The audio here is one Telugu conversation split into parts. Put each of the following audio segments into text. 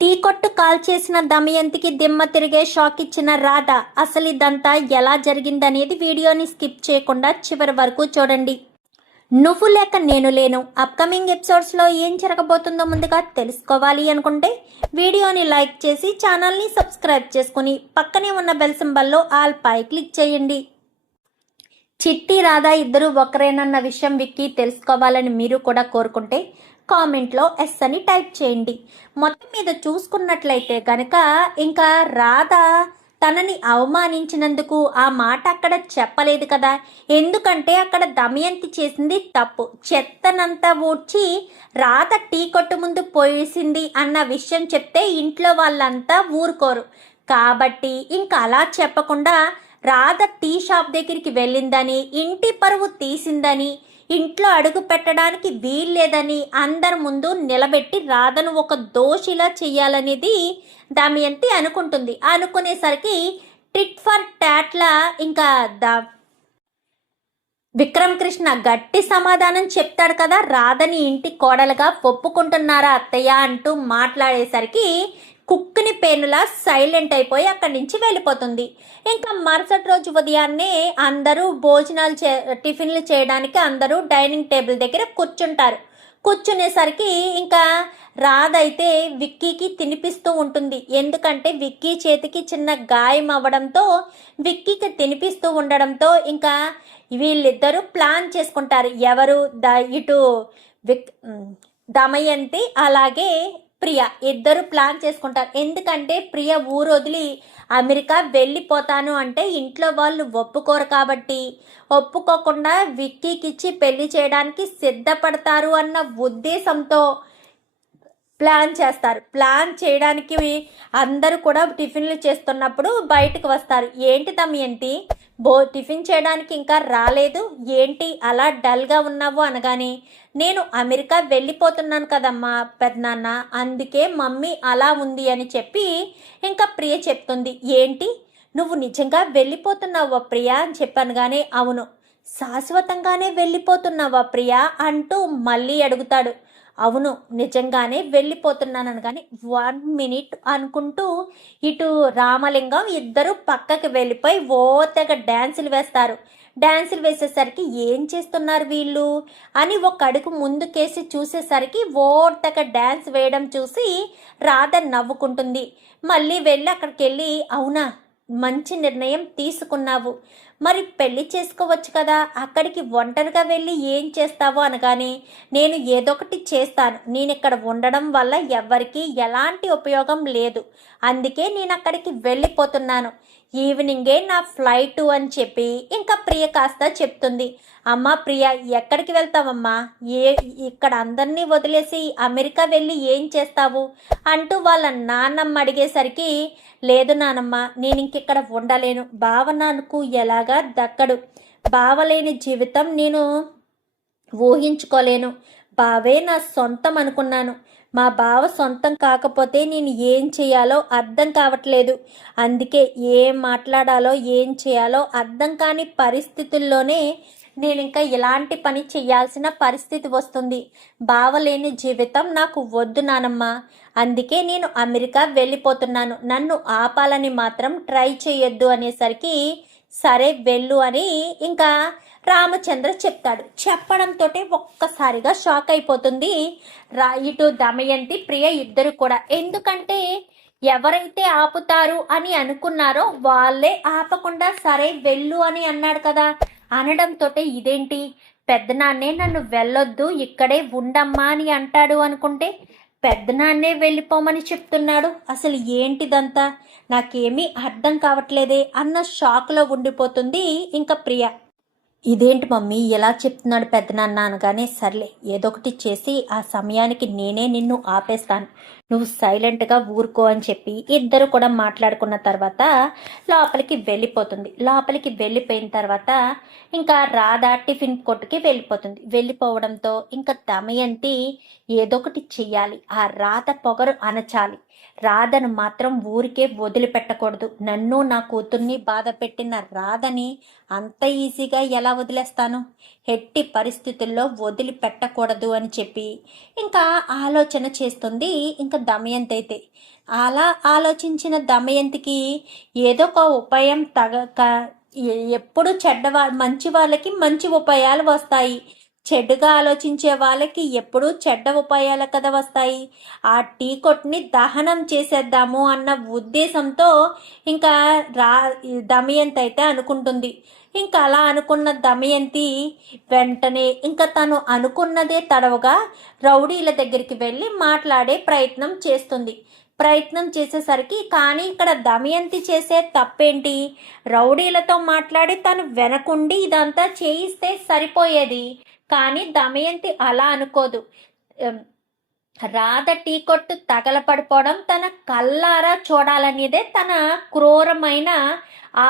టీ కొట్టు కాల్ చేసిన దమయంతికి దిమ్మ తిరిగే షాక్ ఇచ్చిన రాధ. అసలు ఇదంతా ఎలా జరిగిందనేది వీడియోని స్కిప్ చేయకుండా చివరి వరకు చూడండి. నువ్వు లేక నేను లేను అప్కమింగ్ ఎపిసోడ్స్లో ఏం జరగబోతుందో ముందుగా తెలుసుకోవాలి అనుకుంటే వీడియోని లైక్ చేసి ఛానల్ని సబ్స్క్రైబ్ చేసుకుని పక్కనే ఉన్న బెల్ సింబల్లో ఆల్ పై క్లిక్ చేయండి. చిట్టి రాధా ఇద్దరు ఒకరేనన్న విషయం విక్కీ తెలుసుకోవాలని మీరు కూడా కోరుకుంటే కామెంట్లో ఎస్ అని టైప్ చేయండి. మొత్తం మీద చూసుకున్నట్లయితే కనుక ఇంకా రాధ తనని అవమానించినందుకు ఆ మాట అక్కడ చెప్పలేదు కదా, ఎందుకంటే అక్కడ దమయంతి చేసింది తప్పు. చెత్తనంతా ఊడ్చి రాధ టీ కొట్టు ముందు పోయేసింది అన్న విషయం చెప్తే ఇంట్లో వాళ్ళంతా ఊరుకోరు. కాబట్టి ఇంకా అలా చెప్పకుండా రాధ టీ షాప్ దగ్గరికి వెళ్ళిందని, ఇంటి పరువు తీసిందని, ఇంట్లో అడుగు పెట్టడానికి వీల్లేదని అందరి ముందు నిలబెట్టి రాధను ఒక దోషిలా చెయ్యాలనేది దమయంతి అనుకుంటుంది. అనుకునేసరికి టిట్ ఫర్ టాట్లా ఇంకా విక్రమ్ కృష్ణ గట్టి సమాధానం చెప్తాడు కదా, రాధని ఇంటి కోడలుగా ఒప్పుకుంటున్నారా అత్తయ్య అంటూ మాట్లాడేసరికి కుక్కుని పేనులా సైలెంట్ అయిపోయి అక్కడి నుంచి వెళ్ళిపోతుంది. ఇంకా మరుసటి రోజు ఉదయాన్నే అందరూ భోజనాలు టిఫిన్లు చేయడానికి అందరూ డైనింగ్ టేబుల్ దగ్గర కూర్చుంటారు. కూర్చునేసరికి ఇంకా రాధ అయితే విక్కీకి తినిపిస్తూ ఉంటుంది. ఎందుకంటే విక్కీ చేతికి చిన్న గాయం అవ్వడంతో విక్కీకి తినిపిస్తూ ఉండడంతో ఇంకా వీళ్ళిద్దరూ ప్లాన్ చేసుకుంటారు. ఎవరు ఇటు దమయంతి అలాగే ప్రియ ఇద్దరు ప్లాన్ చేసుకుంటారు. ఎందుకంటే ప్రియ ఊరు వదిలి అమెరికా వెళ్ళిపోతాను అంటే ఇంట్లో వాళ్ళు ఒప్పుకోరు కాబట్టి ఒప్పుకోకుండా విక్కీకిచ్చి పెళ్లి చేయడానికి సిద్ధపడతారు అన్న ఉద్దేశంతో ప్లాన్ చేస్తారు. ప్లాన్ చేయడానికి అందరూ కూడా టిఫిన్లు చేస్తున్నప్పుడు బయటకు వస్తారు. ఏంటి దమయంతి టిఫిన్ చేయడానికి ఇంకా రాలేదు, ఏంటి అలా డల్గా ఉన్నావు అనగానే నేను అమెరికా వెళ్ళిపోతున్నాను కదమ్మా పెద్దనాన్న, అందుకే మమ్మీ అలా ఉంది అని చెప్పి ఇంకా ప్రియ చెప్తుంది. ఏంటి నువ్వు నిజంగా వెళ్ళిపోతున్నావా ప్రియ అని చెప్పనగానే అవును శాశ్వతంగానే వెళ్ళిపోతున్నావా ప్రియ అంటూ మళ్ళీ అడుగుతాడు. అవును నిజంగానే వెళ్ళిపోతున్నాను కానీ 1 మినిట్ అనుకుంటూ ఇటు రామలింగం ఇద్దరు పక్కకి వెళ్ళిపోయి తెగ డ్యాన్సులు వేస్తారు. డ్యాన్సులు వేసేసరికి ఏం చేస్తున్నారు వీళ్ళు అని ఒక అడుగు ముందుకేసి చూసేసరికి తెగ డ్యాన్స్ వేయడం చూసి రాధ నవ్వుకుంటుంది. మళ్ళీ వెళ్ళి అక్కడికి వెళ్ళి అవునా మంచి నిర్ణయం తీసుకున్నావు, మరి పెళ్లి చేసుకోవచ్చు కదా, అక్కడికి ఒంటరిగా వెళ్ళి ఏం చేస్తావు అనగానే నేను ఏదొకటి చేస్తాను, నేను ఇక్కడ ఉండడం వల్ల ఎవ్వరికీ ఎలాంటి ఉపయోగం లేదు, అందుకే నేను అక్కడికి వెళ్ళిపోతున్నాను, ఈవినింగే నా ఫ్లైటు అని చెప్పి ఇంకా ప్రియ కాస్త చెప్తుంది. అమ్మా ప్రియ ఎక్కడికి వెళ్తావమ్మా, ఇక్కడ అందరినీ వదిలేసి అమెరికా వెళ్ళి ఏం చేస్తావు అంటూ వాళ్ళ నాన్నమ్మ అడిగేసరికి లేదు నానమ్మ నేను ఇంకెక్కడ ఉండలేను, బావ నాకు ఎలాగా దక్కడు, బావలేని జీవితం నేను ఊహించుకోలేను, బావే నా సొంతం అనుకున్నాను, మా బావ సొంతం కాకపోతే నేను ఏం చేయాలో అర్థం కావట్లేదు, అందుకే ఏం మాట్లాడాలో ఏం చేయాలో అర్థం కాని పరిస్థితుల్లోనే నేను ఇంకా ఇలాంటి పని చేయాల్సిన పరిస్థితి వస్తుంది, బావలేని జీవితం నాకు వద్దు నానమ్మ, అందుకే నేను అమెరికా వెళ్ళిపోతున్నాను, నన్ను ఆపాలని మాత్రం ట్రై చేయొద్దు అనేసరికి సరే వెళ్ళు అని ఇంకా రామచంద్ర చెప్తాడు. చెప్పడంతో ఒక్కసారిగా షాక్ అయిపోతుంది ఇటు దమయంతి ప్రియ ఇద్దరు కూడా. ఎందుకంటే ఎవరైతే ఆపుతారు అని అనుకున్నారో వాళ్ళే ఆపకుండా సరే వెళ్ళు అని అన్నాడు కదా, అనడంతో ఇదేంటి పెద్దనాన్నే నన్ను వెళ్ళొద్దు ఇక్కడే ఉండమ్మా అని అంటాడు అనుకుంటే పెద్దనాన్నే వెళ్ళిపోమని చెప్తున్నాడు, అసలు ఏంటిదంతా నాకేమీ అర్థం కావట్లేదే అన్న షాక్లో ఉండిపోతుంది ఇంకా ప్రియ. ఇదేంటి మమ్మీ ఎలా చెప్తున్నాడు పెద్దనాన్న అనగానే సర్లే ఏదో ఒకటి చేసి ఆ సమయానికి నేనే నిన్ను ఆపేస్తాను, నువ్వు సైలెంట్గా ఊరుకో అని చెప్పి ఇద్దరు కూడా మాట్లాడుకున్న తర్వాత లోపలికి వెళ్ళిపోతుంది. లోపలికి వెళ్ళిపోయిన తర్వాత ఇంకా రాధ టిఫిన్ కొట్టుకి వెళ్ళిపోతుంది. వెళ్ళిపోవడంతో ఇంకా దమయంతి ఏదో ఒకటి చెయ్యాలి, ఆ రాధ పొగరు అనచాలి, రాధను మాత్రం ఊరికే వదిలిపెట్టకూడదు, నన్ను నా కూతుర్ని బాధ పెట్టిన రాధని అంత ఈజీగా ఎలా వదిలేస్తాను, ఎట్టి పరిస్థితుల్లో వదిలిపెట్టకూడదు అని చెప్పి ఇంకా ఆలోచన చేస్తుంది ఇంకా ఇంకా దమయంతి అయితే. అలా ఆలోచించిన దమయంతికి ఏదో ఒక ఉపాయం ఎప్పుడు మంచి వాళ్ళకి మంచి ఉపాయాలు వస్తాయి, చెడుగా ఆలోచించే వాళ్ళకి ఎప్పుడూ చెడ్డ ఉపాయాలు కదా వస్తాయి. ఆ టీ కొట్టుని దహనం చేసేద్దాము అన్న ఉద్దేశంతో ఇంకా దమయంతి అయితే అనుకుంటుంది. ఇంకా అలా అనుకున్న దమయంతి వెంటనే ఇంకా తను అనుకున్నదే తడవుగా రౌడీల దగ్గరికి వెళ్ళి మాట్లాడే ప్రయత్నం చేసేసరికి కానీ ఇక్కడ దమయంతి చేసే తప్పేంటి, రౌడీలతో మాట్లాడి తను వెనకుండి ఇదంతా చేయిస్తే సరిపోయేది. కానీ దమయంతి అలా అనుకోదు. రాధ టీ కొట్టు తగలపడిపోవడం తన కళ్ళారా చూడాలనేదే తన క్రూరమైన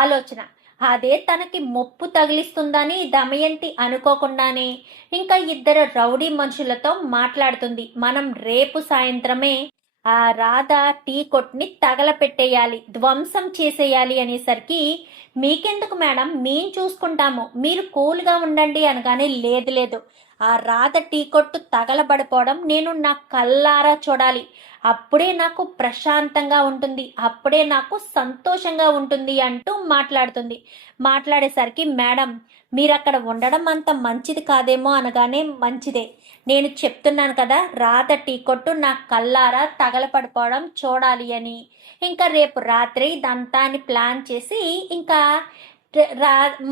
ఆలోచన. అదే తనకి ముప్పు తగిలిస్తుందని దమయంతి అనుకోకుండానే ఇంకా ఇద్దరు రౌడీ మనుషులతో మాట్లాడుతుంది. మనం రేపు సాయంత్రమే ఆ రాధ టీ కొట్టుని తగలపెట్టేయాలి, ధ్వంసం చేసేయాలి అనేసరికి మీకెందుకు మేడం, మేము చూసుకుంటాము, మీరు కూల్గా ఉండండి అనగానే లేదు లేదు, ఆ రాధ టీ కొట్టు తగలబడిపోవడం నేను నా కళ్ళారా చూడాలి, అప్పుడే నాకు ప్రశాంతంగా ఉంటుంది, అప్పుడే నాకు సంతోషంగా ఉంటుంది అంటూ మాట్లాడేసరికి మేడం మీరు అక్కడ ఉండడం అంత మంచిది కాదేమో అనగానే మంచిదే, నేను చెప్తున్నాను కదా రాధ టీ కొట్టు నా కళ్ళారా తగలపడిపోవడం చూడాలి అని. ఇంకా రేపు రాత్రి ఇదంతా ప్లాన్ చేసి ఇంకా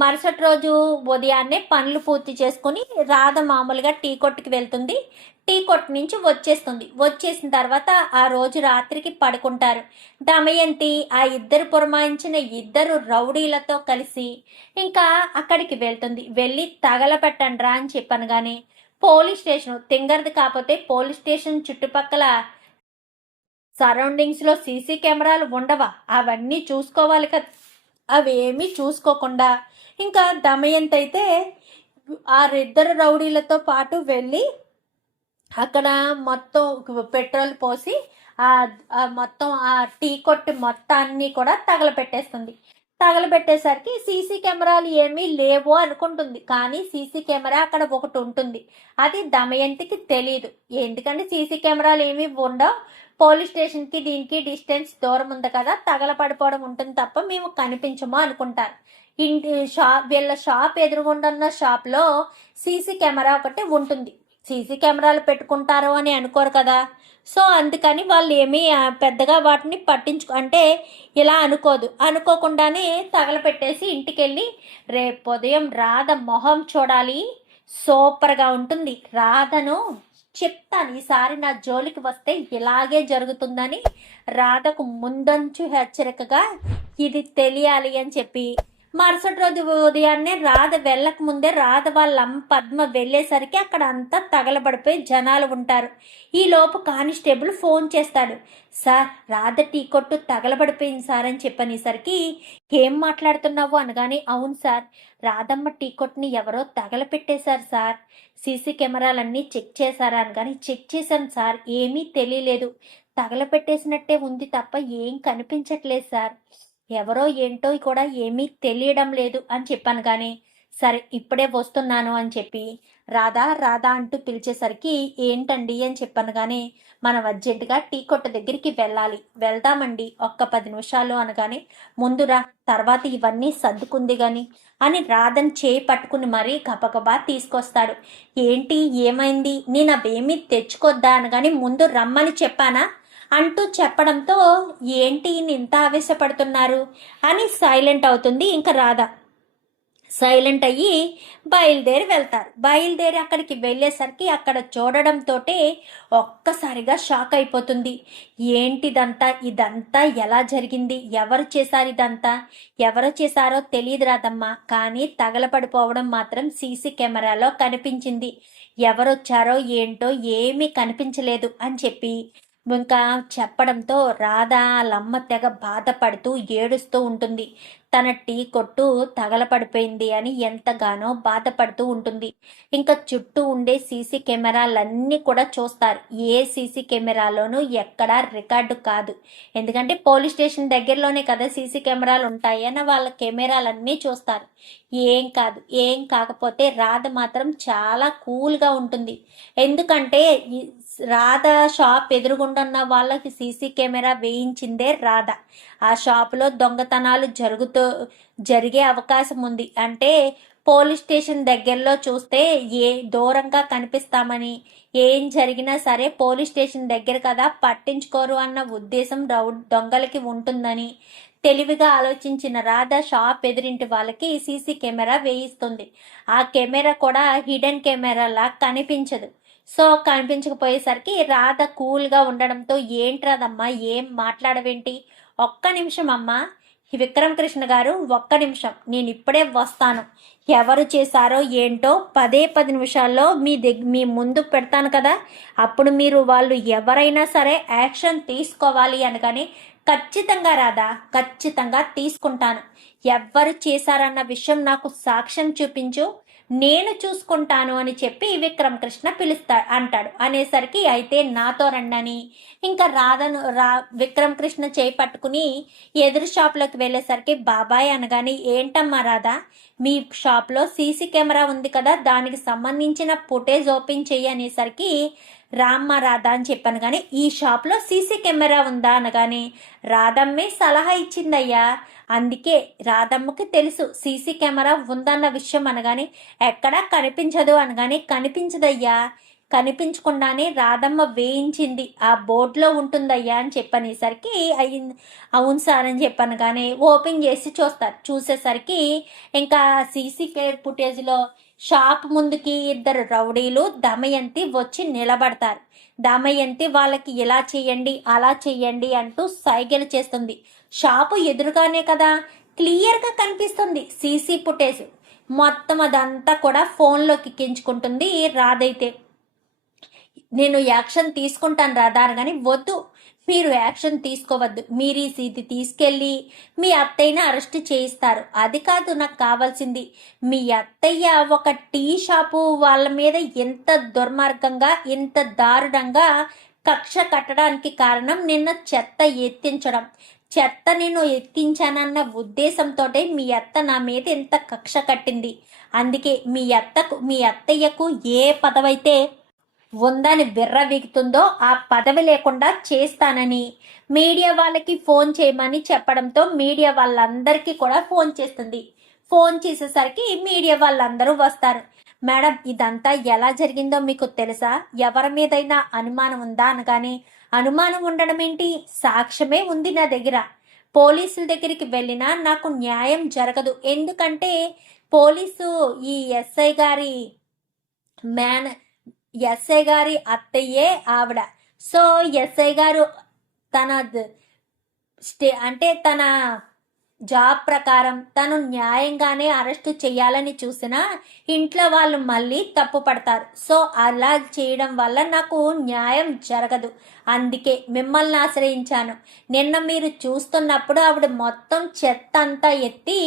మరుసటి రోజు ఉదయాన్నే పనులు పూర్తి చేసుకుని రాధ మామూలుగా టీ కొట్టుకి వెళ్తుంది. టీ కొట్టు నుంచి వచ్చేసిన తర్వాత ఆ రోజు రాత్రికి పడుకుంటారు. దమయంతి ఆ ఇద్దరు పురమాయించిన ఇద్దరు రౌడీలతో కలిసి ఇంకా అక్కడికి వెళ్ళి తగలపెట్టండి రా అని చెప్పాను. కానీ పోలీస్ స్టేషన్ తింగరది కాకపోతే పోలీస్ స్టేషన్ చుట్టుపక్కల సరౌండింగ్స్లో సీసీ కెమెరాలు ఉండవా, అవన్నీ చూసుకోవాలి కదా. అవేమీ చూసుకోకుండా ఇంకా దమయంతి అయితే ఆ ఇద్దరు రౌడీలతో పాటు వెళ్ళి అక్కడ మొత్తం పెట్రోల్ పోసి మొత్తం ఆ టీ కొట్టు మొత్తాన్ని కూడా తగలబెట్టేసరికి సీసీ కెమెరాలు ఏమీ లేవు అనుకుంటుంది. కానీ సీసీ కెమెరా అక్కడ ఒకటి ఉంటుంది, అది దమయంతికి తెలియదు. ఎందుకంటే సీసీ కెమెరాలు ఏమీ ఉండవు, పోలీస్ స్టేషన్కి దీనికి డిస్టెన్స్ దూరం ఉంది కదా, తగలపడిపోవడం ఉంటుంది తప్ప మేము కనిపించము అనుకుంటారు. వీళ్ళ షాప్ ఎదురుగుండున్న షాప్లో సీసీ కెమెరా ఒకటి ఉంటుంది. సీసీ కెమెరాలు పెట్టుకుంటారు అని అనుకోరు కదా, సో అందుకని వాళ్ళు ఏమీ పెద్దగా వాటిని అంటే ఇలా అనుకోకుండానే తగలపెట్టేసి ఇంటికి వెళ్ళి రేపు ఉదయం రాధ మొహం చూడాలి, సూపర్గా ఉంటుంది, రాధను చెప్తాను, ఈసారి నా జోలికి వస్తే ఇలాగే జరుగుతుందని రాధకు ముందంచు హెచ్చరికగా ఇది తెలియాలి అని చెప్పి మరుసటి రోజు ఉదయాన్నే రాధ వెళ్ళక ముందే రాధ వాళ్ళ పద్మ వెళ్ళేసరికి అక్కడ అంతా తగలబడిపోయి జనాలు ఉంటారు. ఈలోపు కానిస్టేబుల్ ఫోన్ చేస్తాడు, సార్ రాధ టీ కొట్టు తగలబడిపోయింది సార్ అని చెప్పనేసరికి ఏం మాట్లాడుతున్నావు అనగానే అవును సార్, రాధమ్మ టీ కొట్టుని ఎవరో తగలపెట్టేశారు సార్, సీసీ కెమెరాలన్నీ చెక్ చేశారా అనగాని చెక్ చేశాను సార్, ఏమీ తెలియలేదు, తగలపెట్టేసినట్టే ఉంది తప్ప ఏం కనిపించట్లేదు సార్, ఎవరో ఏంటో కూడా ఏమీ తెలియడం లేదు అని చెప్పాను. కానీ సరే ఇప్పుడే వస్తున్నాను అని చెప్పి రాధా రాధా అంటూ పిలిచేసరికి ఏంటండి అని చెప్పాను. కానీ మనం అర్జెంటుగా టీ కొట్ట దగ్గరికి వెళ్దామండి ఒక్క 10 నిమిషాలు అనగానే ముందురా తర్వాత ఇవన్నీ సర్దుకుంది కానీ అని రాధని చేయి పట్టుకుని మరీ గబగబా తీసుకొస్తాడు. ఏంటి ఏమైంది, నేను అవేమీ తెచ్చుకొద్దా అనగాని ముందు రమ్మని చెప్పానా అంటూ చెప్పడంతో ఏంటి ఇంత ఆవేశపడుతున్నారు అని సైలెంట్ అవుతుంది. ఇంకా రాధ సైలెంట్ అయ్యి బయలుదేరి అక్కడికి వెళ్ళేసరికి అక్కడ చూడడంతో ఒక్కసారిగా షాక్ అయిపోతుంది. ఇదంతా ఎలా జరిగింది, ఎవరు చేశారు, ఎవరు చేశారో తెలియదు రాదమ్మా, కానీ తగలపడిపోవడం మాత్రం సీసీ కెమెరాలో కనిపించింది, ఎవరొచ్చారో ఏంటో ఏమీ కనిపించలేదు అని చెప్పి ఇంకా చెప్పడంతో రాధ వాళ్ళమ్మ తెగ బాధపడుతూ ఏడుస్తూ ఉంటుంది. తన టీ కొట్టు తగలపడిపోయింది అని ఎంతగానో బాధపడుతూ ఉంటుంది. ఇంకా చుట్టూ ఉండే సీసీ కెమెరాలన్నీ కూడా చూస్తారు. ఏ సీసీ కెమెరాలోనూ ఎక్కడా రికార్డు కాదు. ఎందుకంటే పోలీస్ స్టేషన్ దగ్గరలోనే కదా సీసీ కెమెరాలు ఉంటాయి అని వాళ్ళ కెమెరాలన్నీ చూస్తారు. ఏం కాదు. ఏం కాకపోతే రాధ మాత్రం చాలా కూల్గా ఉంటుంది. ఎందుకంటే రాధ షాప్ ఎదురుగుండా ఉన్న వాళ్ళకి సీసీ కెమెరా వేయించిందే రాధ. ఆ షాపులో దొంగతనాలు జరిగే అవకాశం ఉంది. అంటే పోలీస్ స్టేషన్ దగ్గరలో చూస్తే దూరంగా కనిపిస్తామని, ఏం జరిగినా సరే పోలీస్ స్టేషన్ దగ్గర కదా పట్టించుకోరు అన్న ఉద్దేశం దొంగలకి ఉంటుందని తెలివిగా ఆలోచించిన రాధ షాప్ ఎదురింటి వాళ్ళకి సీసీ కెమెరా వేయిస్తుంది. ఆ కెమెరా కూడా హిడెన్ కెమెరాలా కనిపించదు. సో కనిపించకపోయేసరికి రాధ కూల్గా ఉండడంతో ఏంట్రాదమ్మా ఏం మాట్లాడవేంటి, ఒక్క నిమిషం అమ్మా, విక్రమ్ కృష్ణ గారు ఒక్క నిమిషం, నేను ఇప్పుడే వస్తాను, ఎవరు చేశారో ఏంటో 10 నిమిషాల్లో మీ ముందు పెడతాను కదా, అప్పుడు మీరు వాళ్ళు ఎవరైనా సరే యాక్షన్ తీసుకోవాలి అనగానే ఖచ్చితంగా రాధా, ఖచ్చితంగా తీసుకుంటాను, ఎవ్వరు చేశారన్న విషయం నాకు సాక్ష్యం చూపించు, నేను చూసుకుంటాను అని చెప్పి విక్రమ్ కృష్ణ అంటాడు. అనేసరికి అయితే నాతో రండని ఇంకా రాధను విక్రమ్ కృష్ణ చేయి పట్టుకుని ఎదురు షాప్లోకి వెళ్ళేసరికి బాబాయ్ అనగానే ఏంటమ్మా రాధా, మీ షాప్లో సీసీ కెమెరా ఉంది కదా, దానికి సంబంధించిన ఫుటేజ్ ఓపెన్ చెయ్యి అనేసరికి రామ్మ రాధా అని చెప్పాను. కానీ ఈ షాప్లో సీసీ కెమెరా ఉందా అనగానే రాధమ్మే సలహా ఇచ్చిందయ్యా, అందుకే రాధమ్మకి తెలుసు సీసీ కెమెరా ఉందన్న విషయం అనగానే ఎక్కడా కనిపించదు అనగానే కనిపించదయ్యా, కనిపించకుండానే రాధమ్మ వేయించింది, ఆ బోర్డులో ఉంటుందయ్యా అని చెప్పనేసరికి అవును సార్ అని చెప్పాను. కానీ ఓపెన్ చేసి చూసేసరికి ఇంకా సీసీ ఫుటేజ్లో షాప్ ముందుకి 2 రౌడీలు దమయంతి వచ్చి నిలబడతారు. దమయంతి వాళ్ళకి ఇలా చెయ్యండి అలా చెయ్యండి అంటూ సైగలు చేస్తుంది. షాపు ఎదురుగానే కదా క్లియర్గా కనిపిస్తుంది సీసీ ఫుటేజ్. మొత్తం అదంతా కూడా ఫోన్లోకి ఎక్కించుకుంటుంది రాధైతే. నేను యాక్షన్ తీసుకుంటాను రాధా కానీ వద్దు, మీరు యాక్షన్ తీసుకోవద్దు, మీరు ఈ సీతి తీసుకెళ్ళి మీ అత్తయ్యని అరెస్ట్ చేయిస్తారు, అది కాదు నాకు కావాల్సింది, మీ అత్తయ్య ఒక టీ షాపు వాళ్ళ మీద ఎంత దుర్మార్గంగా ఎంత దారుణంగా కక్ష కట్టడానికి కారణం నిన్న చెత్త ఎత్తించడం. చెత్త నేను ఎత్తించానన్న ఉద్దేశంతో మీ అత్త నా మీద ఎంత కక్ష కట్టింది. అందుకే మీ అత్తయ్యకు ఏ పదవైతే ఉందని విర్రవీగుతుందో ఆ పదవి లేకుండా చేస్తానని మీడియా వాళ్ళకి ఫోన్ చేయమని చెప్పడంతో మీడియా వాళ్ళందరికీ కూడా ఫోన్ చేస్తుంది. ఫోన్ చేసేసరికి మీడియా వాళ్ళందరూ వస్తారు. మేడం ఇదంతా ఎలా జరిగిందో మీకు తెలుసా, ఎవరి మీదైనా అనుమానం ఉందా అనగానే అనుమానం ఉండడం ఏంటి, సాక్ష్యమే ఉంది నా దగ్గర, పోలీసుల దగ్గరికి వెళ్ళినా నాకు న్యాయం జరగదు, ఎందుకంటే పోలీసు ఈ ఎస్ఐ గారి అత్తయ్యే ఆవిడ. సో ఎస్ఐ గారు తన జాబ్ ప్రకారం తను న్యాయంగానే అరెస్టు చేయాలని చూసినా ఇంట్లో వాళ్ళు మళ్ళీ తప్పు పడతారు. సో అలా చేయడం వల్ల నాకు న్యాయం జరగదు, అందుకే మిమ్మల్ని ఆశ్రయించాను. నిన్న మీరు చూస్తున్నప్పుడు ఆవిడ మొత్తం చెత్త అంతా ఎత్తి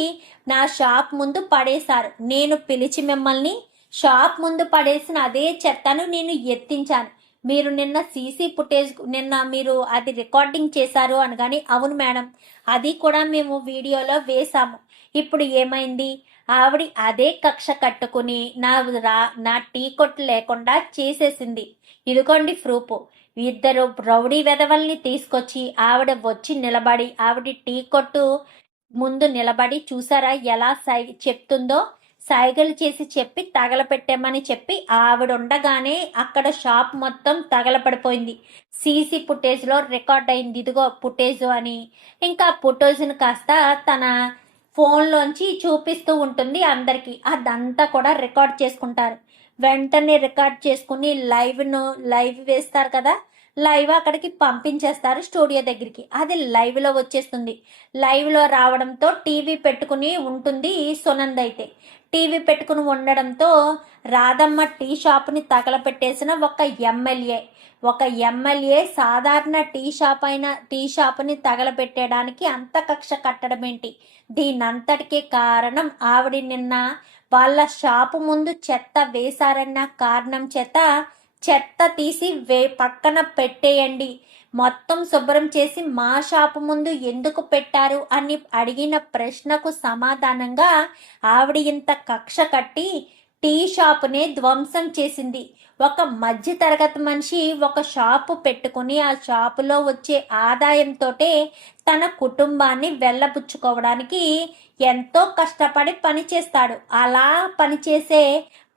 నా షాప్ ముందు పడేశారు. నేను పిలిచి మిమ్మల్ని షాప్ ముందు పడేసిన అదే చెత్తను నేను ఎత్తించాను. మీరు నిన్న సీసీ ఫుటేజ్ మీరు అది రికార్డింగ్ చేశారు అనగానే అవును మేడం, అది కూడా మేము వీడియోలో వేశాము. ఇప్పుడు ఏమైంది, ఆవిడ అదే కక్ష కట్టుకుని నా టీ కొట్టు లేకుండా చేసేసింది. ఇదిగోండి ప్రూఫ్. 2 రౌడీ వెధవల్ని తీసుకొచ్చి ఆవిడ వచ్చి నిలబడి ఆవిడ టీ కొట్టు ముందు నిలబడి చూసారా ఎలా చెప్తుందో, సైగలు చేసి చెప్పి తగలపెట్టామని చెప్పి ఆవిడ ఉండగానే అక్కడ షాప్ మొత్తం తగలపడిపోయింది. సీసీ ఫుటేజ్లో రికార్డ్ అయింది, ఇదిగో ఫుటేజ్ అని. ఇంకా ఫుటేజ్ను కాస్త తన ఫోన్లోంచి చూపిస్తూ ఉంటుంది అందరికీ. అదంతా కూడా రికార్డ్ చేసుకుంటారు. వెంటనే రికార్డ్ చేసుకుని లైవ్ వేస్తారు కదా, లైవ్ అక్కడికి పంపించేస్తారు స్టూడియో దగ్గరికి. అది లైవ్లో వచ్చేస్తుంది. లైవ్లో రావడంతో టీవీ పెట్టుకుని ఉంటుంది సునంద. అయితే టీవీ పెట్టుకుని ఉండడంతో రాధమ్మ టీ షాప్ని తగలపెట్టేసిన ఒక ఎమ్మెల్యే ఒక ఎమ్మెల్యే సాధారణ టీ షాపుని తగలబెట్టడానికి అంత కక్ష కట్టడం ఏంటి? దీనంతటికీ కారణం ఆవిడ నిన్న వాళ్ళ షాపు ముందు చెత్త వేశారన్న కారణం చేత చెత్త తీసి పక్కన పెట్టేయండి, మొత్తం శుభ్రం చేసి మా షాపు ముందు ఎందుకు పెట్టారు అని అడిగిన ప్రశ్నకు సమాధానంగా ఆవిడ ఇంత కక్ష కట్టి టీ షాపునే ధ్వంసం చేసింది. ఒక మధ్య తరగతి మనిషి ఒక షాపు పెట్టుకుని ఆ షాపులో వచ్చే ఆదాయంతో తన కుటుంబాన్ని వెళ్ళబుచ్చుకోవడానికి ఎంతో కష్టపడి పని చేస్తాడు. అలా పనిచేసే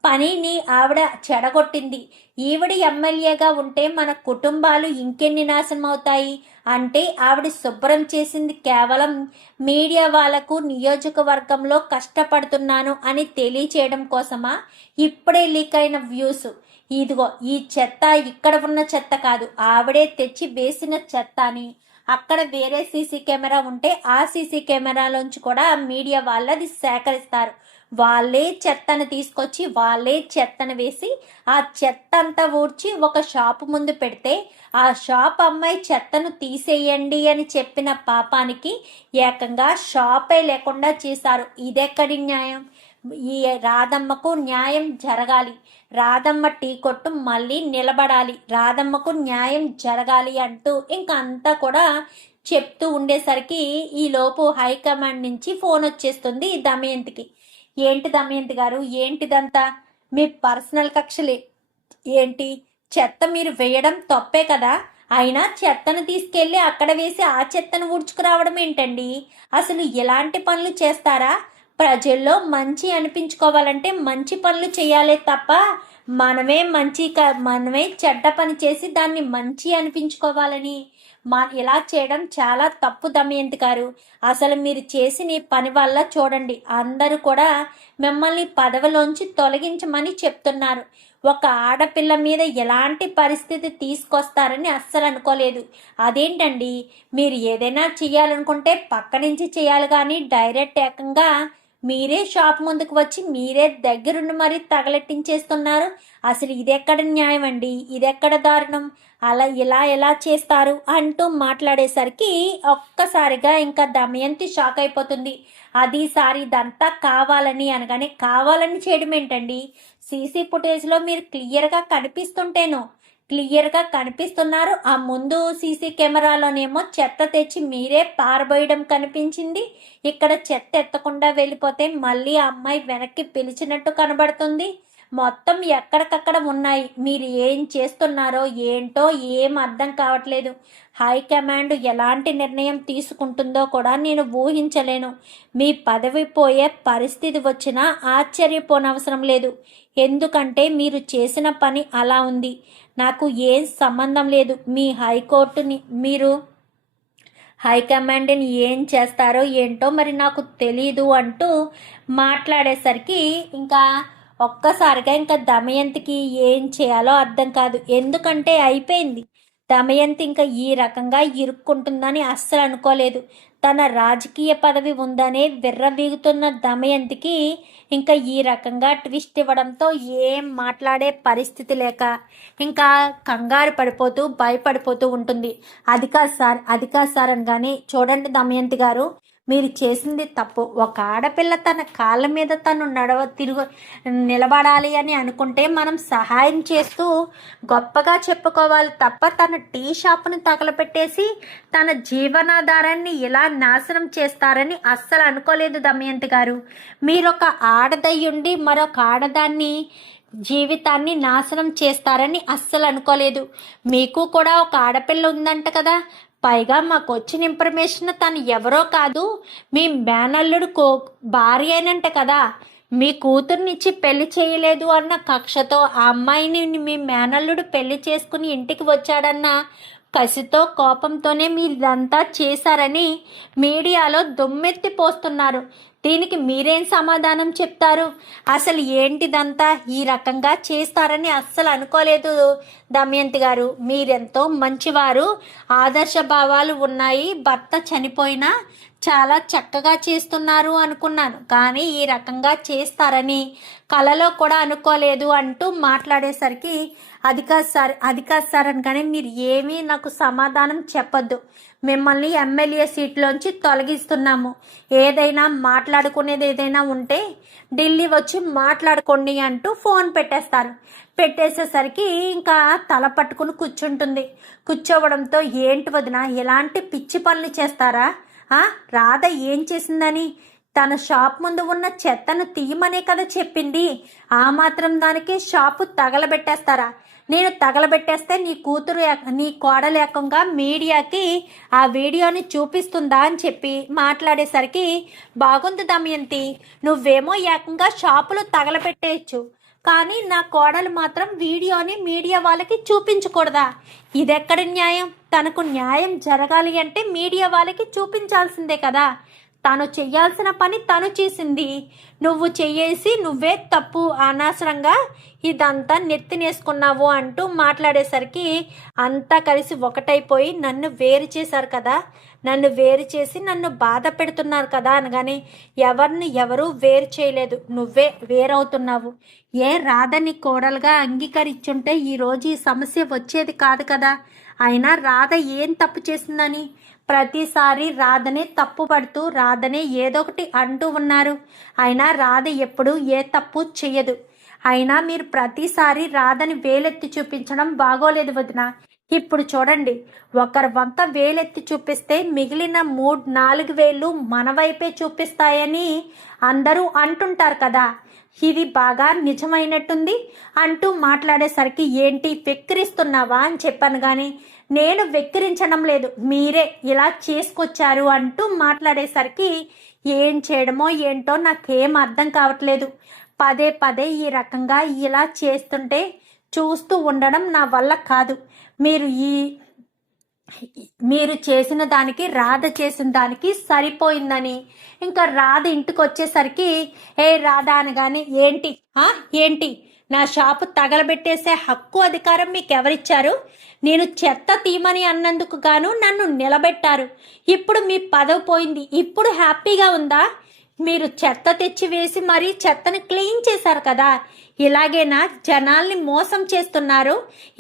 పనిని ఆవిడ చెడగొట్టింది. ఈవిడ ఎమ్మెల్యేగా ఉంటే మన కుటుంబాలు ఇంకెన్ని నాశనం అవుతాయి అంటే ఆవిడ శుభ్రం చేసింది కేవలం మీడియా వాళ్లకు నియోజకవర్గంలో కష్టపడుతున్నాను అని తెలియచేయడం కోసమా? ఇప్పుడే లీక్ అయిన వ్యూస్, ఇదిగో ఈ చెత్త ఇక్కడ ఉన్న చెత్త కాదు, ఆవిడే తెచ్చి వేసిన చెత్త అని. అక్కడ వేరే సీసీ కెమెరా ఉంటే ఆ సీసీ కెమెరాలోంచి కూడా మీడియా వాళ్ళది సేకరిస్తారు. వాళ్ళే చెత్తను తీసుకొచ్చి వాళ్ళే చెత్తను వేసి ఆ చెత్త అంతా ఊడ్చి ఒక షాపు ముందు పెడితే ఆ షాప్ అమ్మాయి చెత్తను తీసేయండి అని చెప్పిన పాపానికి ఏకంగా షాపే లేకుండా చేశారు. ఇదెక్కడి న్యాయం? ఈ రాధమ్మకు న్యాయం జరగాలి, రాధమ్మ టీ కొట్టు మళ్ళీ నిలబడాలి, రాధమ్మకు న్యాయం జరగాలి అంటూ ఇంకా అంతా కూడా చెప్తూ ఉండేసరికి ఈలోపు హైకమాండ్ నుంచి ఫోన్ వచ్చేస్తుంది దమయంతికి. ఏంటి దమయంతి గారు, ఏంటిదంతా? మీ పర్సనల్ కక్షలే ఏంటి? చెత్త మీరు వేయడం తప్పే కదా, అయినా చెత్తను తీసుకెళ్ళి అక్కడ వేసి ఆ చెత్తను ఊడ్చుకురావడం ఏంటండి? అసలు ఎలాంటి పనులు చేస్తారా? ప్రజల్లో మంచి అనిపించుకోవాలంటే మంచి పనులు చేయాలే తప్ప మనమే చెడ్డ పని చేసి దాన్ని మంచి అనిపించుకోవాలని ఇలా చేయడం చాలా తప్పు దమయంతి గారు. అసలు మీరు చేసిన పని వల్ల చూడండి అందరూ కూడా మిమ్మల్ని పదవిలోంచి తొలగించమని చెప్తున్నారు. ఒక ఆడపిల్ల మీద ఎలాంటి పరిస్థితి తీసుకొస్తారని అస్సలు అనుకోలేదు. అదేంటండి, మీరు ఏదైనా చేయాలనుకుంటే పక్క నుంచి చేయాలి కానీ డైరెక్ట్ ఏకంగా మీరే షాప్ ముందుకు వచ్చి మీరే దగ్గరుండి మరీ తగలెట్టించేస్తున్నారు. అసలు ఇదెక్కడ న్యాయం అండి, ఇదెక్కడ దారుణం? అలా ఎలా చేస్తారు అంటూ మాట్లాడేసరికి ఒక్కసారిగా ఇంకా దమయంతి షాక్ అయిపోతుంది. అది సారి ఇదంతా కావాలని అనగానే కావాలని చేయడం ఏంటండి? సీసీ ఫుటేజ్లో మీరు క్లియర్గా కనిపిస్తున్నారు. ఆ ముందు సీసీ కెమెరాలోనేమో చెత్త తెచ్చి మీరే పారబోయడం కనిపించింది. ఇక్కడ చెత్త ఎత్తకుండా వెళ్ళిపోతే మళ్ళీ ఆ అమ్మాయి వెనక్కి పిలిచినట్టు కనబడుతుంది. మొత్తం ఎక్కడికక్కడ ఉన్నాయి. మీరు ఏం చేస్తున్నారో ఏంటో ఏం అర్థం కావట్లేదు. హైకమాండ్ ఎలాంటి నిర్ణయం తీసుకుంటుందో కూడా నేను ఊహించలేను. మీ పదవి పోయే పరిస్థితి వచ్చినా ఆశ్చర్యపోనవసరం లేదు. ఎందుకంటే మీరు చేసిన పని అలా ఉంది. నాకు ఏం సంబంధం లేదు. మీ మీరు హైకమాండ్ని ఏం చేస్తారో ఏంటో మరి నాకు తెలీదు అంటూ మాట్లాడేసరికి ఇంకా ఒక్కసారిగా ఇంకా దమయంతికి ఏం చేయాలో అర్థం కాదు. ఎందుకంటే అయిపోయింది. దమయంతి ఇంకా ఈ రకంగా ఇరుక్కుంటుందని అస్సలు అనుకోలేదు. తన రాజకీయ పదవి ఉందనే విర్రవీగుతున్న దమయంతికి ఇంకా ఈ రకంగా ట్విస్ట్ ఇవ్వడంతో ఏం మాట్లాడే పరిస్థితి లేక ఇంకా కంగారు పడిపోతూ భయపడిపోతూ ఉంటుంది. అది కాదు సార్ అనగానే, చూడండి దమయంతి గారు, మీరు చేసింది తప్పు. ఒక ఆడపిల్ల తన కాళ్ళ మీద తను నిలబడాలి అని అనుకుంటే మనం సహాయం చేస్తూ గొప్పగా చెప్పుకోవాలి తప్ప తన టీ షాపుని తగలపెట్టేసి తన జీవనాధారాన్ని ఇలా నాశనం చేస్తారని అస్సలు అనుకోలేదు దమయంతి గారు. మీరొక ఆడదయ్యుండి మరొక ఆడదాన్ని జీవితాన్ని నాశనం చేస్తారని అస్సలు అనుకోలేదు. మీకు కూడా ఒక ఆడపిల్ల ఉందంట కదా, పైగా మాకు వచ్చిన ఇన్ఫర్మేషన్ తను ఎవరో కాదు మీ మేనల్లుడు భార్య అయినంట కదా, మీ కూతుర్నిచ్చి పెళ్లి చేయలేదు అన్న కక్షతో ఆ అమ్మాయిని మీ మేనల్లుడు పెళ్లి చేసుకుని ఇంటికి వచ్చాడన్న కసితో కోపంతోనే మీరు ఇదంతా చేశారని మీడియాలో దుమ్మెత్తి పోస్తున్నారు. దీనికి మీరేం సమాధానం చెప్తారు? అసలు ఏంటిదంతా? ఈ రకంగా చేస్తారని అస్సలు అనుకోలేదు దమయంతి గారు. మీరెంతో మంచివారు, ఆదర్శ భావాలు ఉన్నాయి, భర్త చనిపోయినా చాలా చక్కగా చేస్తున్నారు అనుకున్నాను, కానీ ఈ రకంగా చేస్తారని కలలో కూడా అనుకోలేదు అంటూ మాట్లాడేసరికి అది కాదు సార్ అనగానే మీరు ఏమీ నాకు సమాధానం చెప్పొద్దు. మిమ్మల్ని ఎమ్మెల్యే సీట్లోంచి తొలగిస్తున్నాము. ఏదైనా మాట్లాడుకునేది ఏదైనా ఉంటే ఢిల్లీ వచ్చి మాట్లాడుకోండి అంటూ ఫోన్ పెట్టేస్తారు. పెట్టేసేసరికి ఇంకా తల పట్టుకుని కూర్చుంటుంది. కూర్చోవడంతో ఏంటి వదిన ఎలాంటి పిచ్చి పనులు చేస్తారా? రాధ ఏం చేసిందని? తన షాప్ ముందు ఉన్న చెత్తను తీయమనే కదా చెప్పింది. ఆ మాత్రం దానికి షాపు తగలబెట్టేస్తారా? నేను తగలబెట్టేస్తే నీ కోడలు ఏకంగా మీడియాకి ఆ వీడియోని చూపిస్తుందా అని చెప్పి మాట్లాడేసరికి, బాగుంది దమయంతి, నువ్వేమో ఏకంగా షాపులో తగలబెట్టేయచ్చు, కానీ నా కోడలు మాత్రం వీడియోని మీడియా వాళ్ళకి చూపించకూడదా? ఇదెక్కడి న్యాయం? తనకు న్యాయం జరగాలి అంటే మీడియా వాళ్ళకి చూపించాల్సిందే కదా. తను చెయ్యాల్సిన పని తను చేసింది. నువ్వు చెయ్యేసి నువ్వే తప్పు, అనవసరంగా ఇదంతా నెత్తినేసుకున్నావు అంటూ మాట్లాడేసరికి అంతా కలిసి ఒకటైపోయి నన్ను వేరు చేశారు కదా, నన్ను వేరు చేసి నన్ను బాధ పెడుతున్నారు కదా అనగానే, ఎవరిని ఎవరూ వేరు చేయలేదు, నువ్వే వేరవుతున్నావు. రాధని కోడలుగా అంగీకరించుంటే ఈరోజు ఈ సమస్య వచ్చేది కాదు కదా. అయినా రాధ ఏం తప్పు చేసిందని ప్రతిసారి రాధనే తప్పు పడుతూ రాధనే ఏదో ఒకటి అంటూ ఉన్నారు. అయినా రాధ ఎప్పుడు ఏ తప్పు చెయ్యదు. అయినా మీరు ప్రతిసారి రాధని వేలెత్తి చూపించడం బాగోలేదు వదిన. ఇప్పుడు చూడండి, ఒకరి వంక వేలెత్తి చూపిస్తే మిగిలిన 3-4 వేళ్ళు మన వైపే చూపిస్తాయని అందరూ అంటుంటారు కదా. ఇది బాగా నిజమైనట్టుంది అంటూ మాట్లాడేసరికి, ఏంటి వెక్కిరిస్తున్నావా అని చెప్పాను కానీ నేను వెక్కిరించడం లేదు, మీరే ఇలా చేసుకొచ్చారు అంటూ మాట్లాడేసరికి ఏం చేయడమో ఏంటో నాకేం అర్థం కావట్లేదు. పదే పదే ఈ రకంగా ఇలా చేస్తుంటే చూస్తూ ఉండడం నా వల్ల కాదు. మీరు చేసిన దానికి రాధ చేసిన దానికి సరిపోయిందని ఇంకా రాధ ఇంటికి వచ్చేసరికి, రాధ అనగానే, ఏంటి నా షాపు తగలబెట్టేసే హక్కు అధికారం మీకు ఎవరిచ్చారు? నేను చెత్త తీమని అన్నందుకు గాను నన్ను నిలబెట్టారు. ఇప్పుడు మీ పదవి పోయింది, ఇప్పుడు హ్యాపీగా ఉందా? మీరు చెత్త తెచ్చి వేసి మరీ చెత్తని క్లీన్ చేశారు కదా. ఇలాగేనా జనాల్ని మోసం చేస్తున్నారు?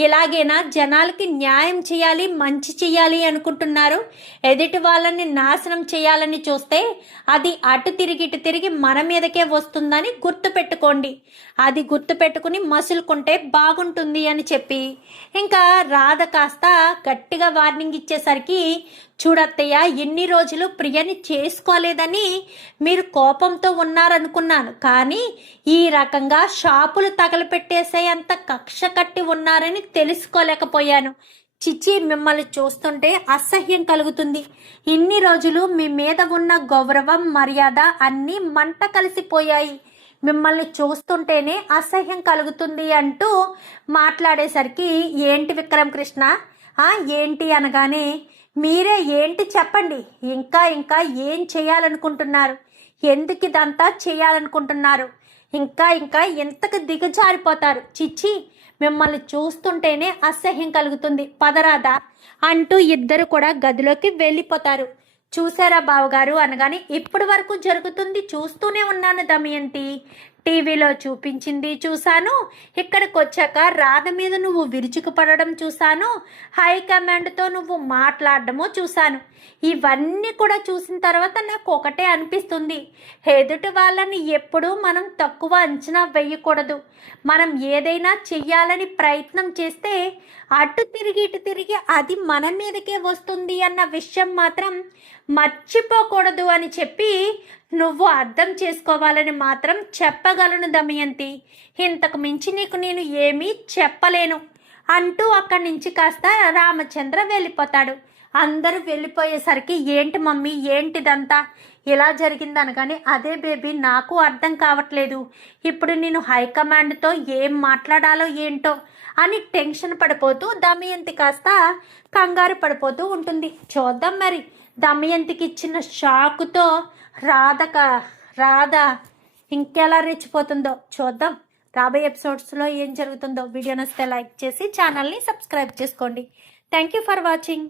ఇలాగేనా జనాలకి న్యాయం చేయాలి, మంచి చేయాలి అనుకుంటున్నారు? ఎదుటి వాళ్ళని నాశనం చేయాలని చూస్తే అది అటు తిరిగి ఇటు తిరిగి మన మీదకే వస్తుందని గుర్తుపెట్టుకోండి. అది గుర్తుపెట్టుకుని మసులుకుంటే బాగుంటుంది అని చెప్పి ఇంకా రాధ కాస్త గట్టిగా వార్నింగ్ ఇచ్చేసరికి, చూడత్తయ్య, ఎన్ని రోజులు ప్రియని చేసుకోలేదని మీరు కోపంతో ఉన్నారనుకున్నాను, కానీ ఈ రకంగా షాపులు తగలపెట్టేసేంత కక్ష కట్టి ఉన్నారని తెలుసుకోలేకపోయాను. చిచ్చి, మిమ్మల్ని చూస్తుంటే అసహ్యం కలుగుతుంది. ఇన్ని రోజులు మీ మీద ఉన్న గౌరవం, మర్యాద అన్నీ మంట కలిసిపోయాయి. మిమ్మల్ని చూస్తుంటేనే అసహ్యం కలుగుతుంది అంటూ మాట్లాడేసరికి, ఏంటి విక్రమ్ కృష్ణ, ఏంటి అనగానే, మీరే ఏంటి చెప్పండి, ఇంకా ఏం చేయాలనుకుంటున్నారు? ఎందుకు ఇదంతా చేయాలనుకుంటున్నారు? ఇంకా ఎంతకు దిగజారిపోతారు? చిచ్చి, మిమ్మల్ని చూస్తుంటేనే అసహ్యం కలుగుతుంది, పదరాదా అంటూ ఇద్దరు కూడా గదిలోకి వెళ్ళిపోతారు. చూసారా బావగారు అనగానే, ఇప్పటి వరకు జరుగుతుంది చూస్తూనే ఉన్నాను దమయంతి. టీవీలో చూపించింది చూశాను, ఇక్కడికి వచ్చాక రాధ మీద నువ్వు విరుచుకుపడడం చూశాను, హైకమాండ్తో నువ్వు మాట్లాడడము చూశాను. ఇవన్నీ కూడా చూసిన తర్వాత నాకు ఒకటే అనిపిస్తుంది, ఎదుటి వాళ్ళని ఎప్పుడూ మనం తక్కువ అంచనా వేయకూడదు. మనం ఏదైనా చెయ్యాలని ప్రయత్నం చేస్తే అటు తిరిగి ఇటు తిరిగి అది మన మీదకే వస్తుంది అన్న విషయం మాత్రం మర్చిపోకూడదు అని చెప్పి నువ్వు అర్థం చేసుకోవాలని మాత్రం చెప్పగలను దమయంతి. ఇంతకు మించి నీకు నేను ఏమీ చెప్పలేను అంటూ అక్కడి నుంచి కాస్త రామచంద్ర వెళ్ళిపోతాడు. అందరూ వెళ్ళిపోయేసరికి, ఏంటి మమ్మీ, ఏంటిదంతా ఇలా జరిగిందనగానే, అదే బేబీ నాకు అర్థం కావట్లేదు. ఇప్పుడు నేను హైకమాండ్తో ఏం మాట్లాడాలో ఏంటో అని టెన్షన్ పడిపోతూ దమయంతి కాస్త కంగారు పడిపోతూ ఉంటుంది. చూద్దాం మరి దమయంతికి ఇచ్చిన షాకుతో రాధ ఇంకెలా రెచ్చిపోతుందో చూద్దాం. రాబోయే ఎపిసోడ్స్లో ఏం జరుగుతుందో. వీడియో నచ్చితే లైక్ చేసి ఛానల్ని సబ్స్క్రైబ్ చేసుకోండి. Thank you for watching.